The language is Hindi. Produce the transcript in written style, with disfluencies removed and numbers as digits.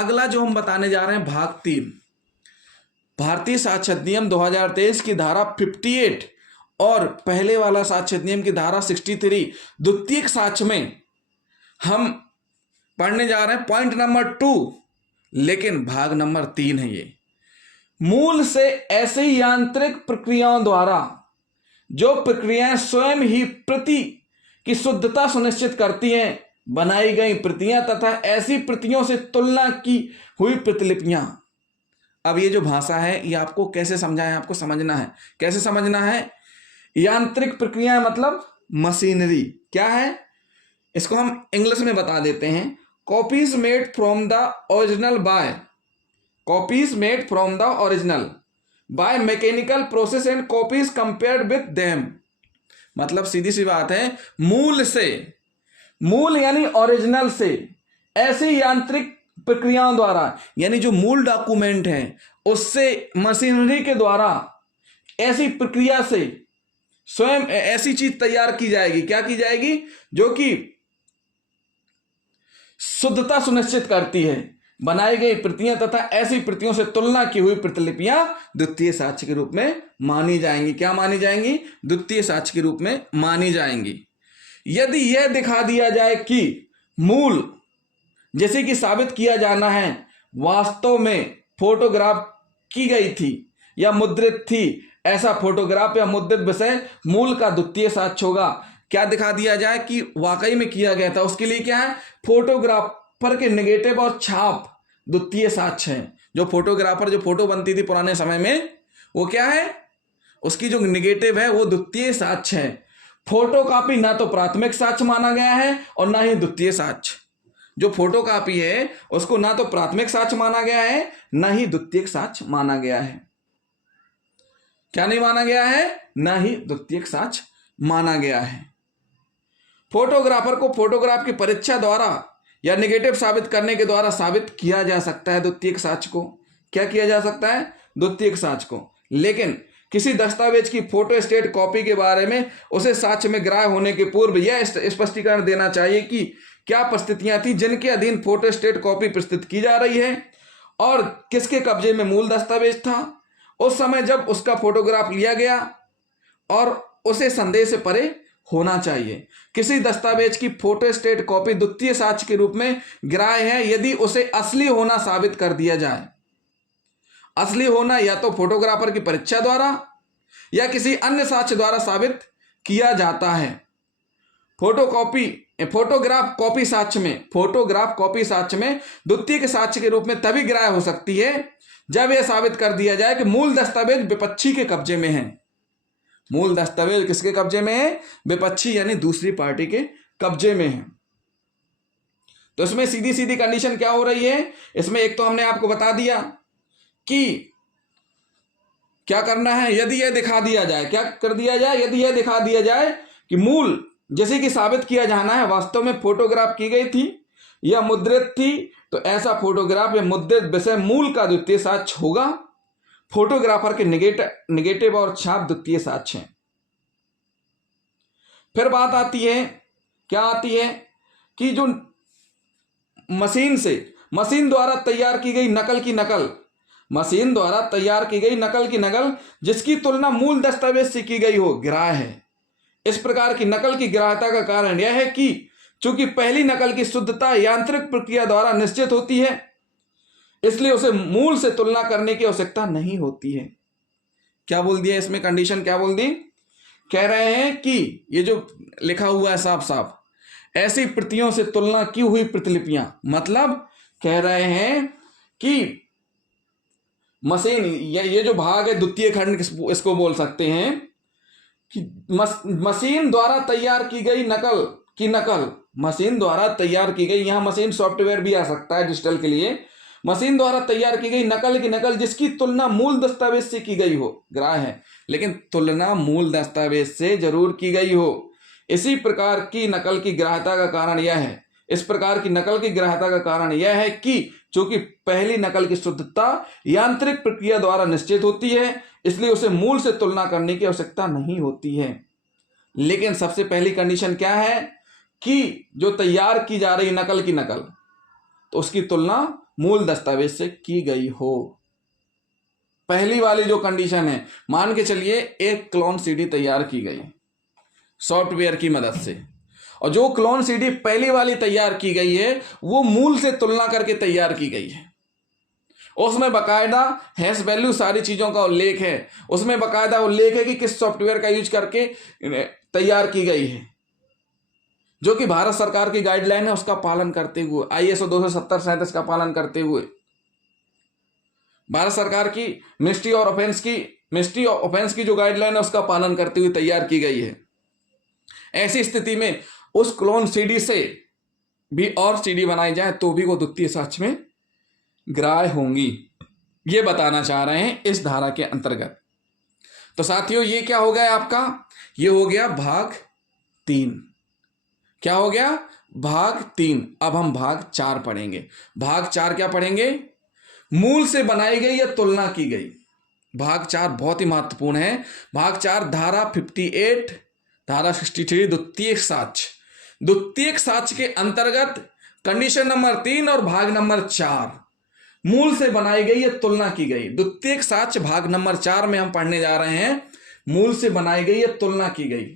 अगला जो हम बताने जा रहे हैं भाग 3, भारतीय साक्ष्य अधिनियम 2023 की धारा 58 और पहले वाला साक्ष्य अधिनियम की धारा 63 द्वितीयक साक्ष्य में हम पढ़ने जा रहे हैं पॉइंट नंबर 2, लेकिन भाग नंबर 3 है ये। मूल से ऐसे यांत्रिक प्रक्रियाओं द्वारा जो प्रक्रियाएं स्वयं ही प्रति की शुद्धता सुनिश्चित करती हैं, बनाई गई प्रतियां तथा ऐसी प्रतियों से तुलना की हुई प्रतिलिपियां। अब ये जो भाषा है ये आपको कैसे समझाएं, आपको समझना है। कैसे समझना है? यांत्रिक प्रक्रियाएं मतलब मशीनरी। क्या है इसको हम इंग्लिश में बता देते हैं, copies made from the original by, copies made from the original by mechanical process and copies compared with them. मतलब सीधी सी बात है, मूल से, मूल यानी ओरिजिनल से ऐसी यांत्रिक प्रक्रियाओं द्वारा, यानी जो मूल डॉक्यूमेंट है उससे मशीनरी के द्वारा ऐसी प्रक्रिया से स्वयं ऐसी चीज तैयार की जाएगी। क्या की जाएगी? जो कि शुद्धता सुनिश्चित करती है, बनाई गई प्रतियां तथा ऐसी प्रतियों से तुलना की हुई प्रतिलिपियां द्वितीय साक्ष्य के रूप में मानी जाएंगी। क्या मानी जाएंगी? द्वितीय साक्ष्य के रूप में मानी जाएंगी। यदि यह दिखा दिया जाए कि मूल, जैसे कि साबित किया जाना है, वास्तव में फोटोग्राफ की गई थी या मुद्रित थी, ऐसा फोटोग्राफ या मुद्रित विषय मूल का द्वितीय साक्ष्य होगा। क्या दिखा दिया जाए कि वाकई में किया गया था, उसके लिए क्या है? फोटोग्राफर के नेगेटिव और छाप द्वितीय साक्ष्य है। जो फोटोग्राफर, जो फोटो बनती थी पुराने समय में, वो क्या है? उसकी जो नेगेटिव है वो द्वितीय साक्ष्य है। फोटोकॉपी ना तो प्राथमिक साक्ष्य माना गया है और ना ही द्वितीय साक्ष्य। जो फोटोकॉपी है उसको ना तो प्राथमिक साक्ष्य माना गया है, ना ही द्वितीयक साक्ष्य माना गया है। क्या नहीं माना गया है? ना ही द्वितीयक साक्ष्य माना गया है। फोटोग्राफर को फोटोग्राफ की परीक्षा द्वारा या नेगेटिव साबित करने के द्वारा साबित किया जा सकता है द्वितीयक साक्ष्य को। क्या किया जा सकता है? द्वितीयक साक्ष्य को। लेकिन किसी दस्तावेज की फोटोस्टेट कॉपी के बारे में उसे साक्ष्य में ग्राह्य होने के पूर्व यह स्पष्टीकरण देना चाहिए कि क्या परिस्थितियां थी जिनके अधीन फोटोस्टेट कॉपी प्रस्तुत की जा रही है और किसके कब्जे में मूल दस्तावेज था उस समय जब उसका फोटोग्राफ लिया गया, और उसे संदेह से परे होना चाहिए। किसी दस्तावेज की फोटोस्टेट कॉपी द्वितीय साक्ष्य के रूप में ग्राह्य है यदि उसे असली होना साबित कर दिया जाए। असली होना या तो फोटोग्राफर की परीक्षा द्वारा या किसी अन्य साक्ष्य द्वारा साबित किया जाता है। फोटोग्राफ कॉपी साक्ष्य में द्वितीयक साक्ष्य के रूप में तभी ग्राह्य हो सकती है जब यह साबित कर दिया जाए कि मूल दस्तावेज विपक्षी के कब्जे में है। मूल दस्तावेज किसके कब्जे में है? विपक्षी यानी दूसरी पार्टी के कब्जे में है। तो इसमें सीधी सीधी कंडीशन क्या हो रही है? इसमें एक तो हमने आपको बता दिया कि क्या करना है। यदि यह दिखा दिया जाए, क्या कर दिया जाए? यदि यह दिखा दिया जाए कि मूल, जैसे कि साबित किया जाना है, वास्तव में फोटोग्राफ की गई थी या मुद्रित थी, तो ऐसा फोटोग्राफ या मुद्रित विषय मूल का द्वितीय साक्ष्य होगा। फोटोग्राफर के नेगेटिव और छाप द्वितीय साक्ष्य हैं। फिर बात आती है, क्या आती है कि जो मशीन द्वारा तैयार की गई नकल की नकल जिसकी तुलना मूल दस्तावेज से की गई हो, ग्राह्य है। इस प्रकार की नकल की ग्राह्यता का कारण यह है कि चूंकि पहली नकल की शुद्धता यांत्रिक प्रक्रिया द्वारा निश्चित होती है, इसलिए उसे मूल से तुलना करने की आवश्यकता नहीं होती है। क्या बोल दिया इसमें? कंडीशन क्या बोल दी? कह रहे हैं कि ये जो लिखा हुआ है साफ साफ, ऐसी प्रतियों से तुलना की हुई प्रतिलिपियां, मतलब कह रहे हैं कि मशीन, ये जो भाग है द्वितीय खंड इसको बोल सकते हैं कि मशीन द्वारा तैयार की गई नकल मशीन द्वारा तैयार की गई, यहां मशीन सॉफ्टवेयर भी आ सकता है डिजिटल के लिए। मशीन द्वारा तैयार की गई नकल जिसकी तुलना मूल दस्तावेज से की गई हो, ग्राह्य है, लेकिन तुलना मूल दस्तावेज से जरूर की गई हो। इसी प्रकार की नकल की ग्राह्यता का कारण यह है कि चूंकि पहली नकल की शुद्धता यांत्रिक प्रक्रिया द्वारा निश्चित होती है, इसलिए उसे मूल से तुलना करने की आवश्यकता नहीं होती है। लेकिन सबसे पहली कंडीशन क्या है कि जो तैयार की जा रही नकल, तो उसकी तुलना मूल दस्तावेज से की गई हो। पहली वाली जो कंडीशन है, मान के चलिए एक क्लोन सीडी तैयार की गई सॉफ्टवेयर की मदद से, और जो क्लोन सीडी पहली वाली तैयार की गई है वो मूल से तुलना करके तैयार की गई है। उसमें बकायदा हैश वैल्यू सारी चीजों का उल्लेख है, उसमें बकायदा उल्लेख है कि किस सॉफ्टवेयर का यूज करके तैयार की गई है, जो कि भारत सरकार की गाइडलाइन है उसका पालन करते हुए, ISO 270-37 का पालन करते हुए, भारत सरकार की मिनिस्ट्री ऑफ ऑफेंस की जो गाइडलाइन है उसका पालन करते हुए तैयार की गई है। ऐसी स्थिति में उस क्लोन सीडी से भी और सीडी बनाई जाए तो भी वो द्वितीय साक्ष्य में ग्राह्य होंगी, ये बताना चाह रहे हैं इस धारा के अंतर्गत। तो साथियों ये क्या हो गया आपका, ये हो गया भाग 3। क्या हो गया, भाग 3। अब हम भाग 4 पढ़ेंगे। भाग 4 क्या पढ़ेंगे, मूल से बनाई गई या तुलना की गई। भाग 4 बहुत ही महत्वपूर्ण है। भाग 4 धारा 58, धारा 63 द्वितीयक साक्ष्य। द्वितीयक साक्ष्य के अंतर्गत कंडीशन नंबर 3 और भाग नंबर 4 मूल से बनाई गई या तुलना की गई। द्वितीयक साक्ष्य भाग नंबर 4 में हम पढ़ने जा रहे हैं मूल से बनाई गई या तुलना की गई।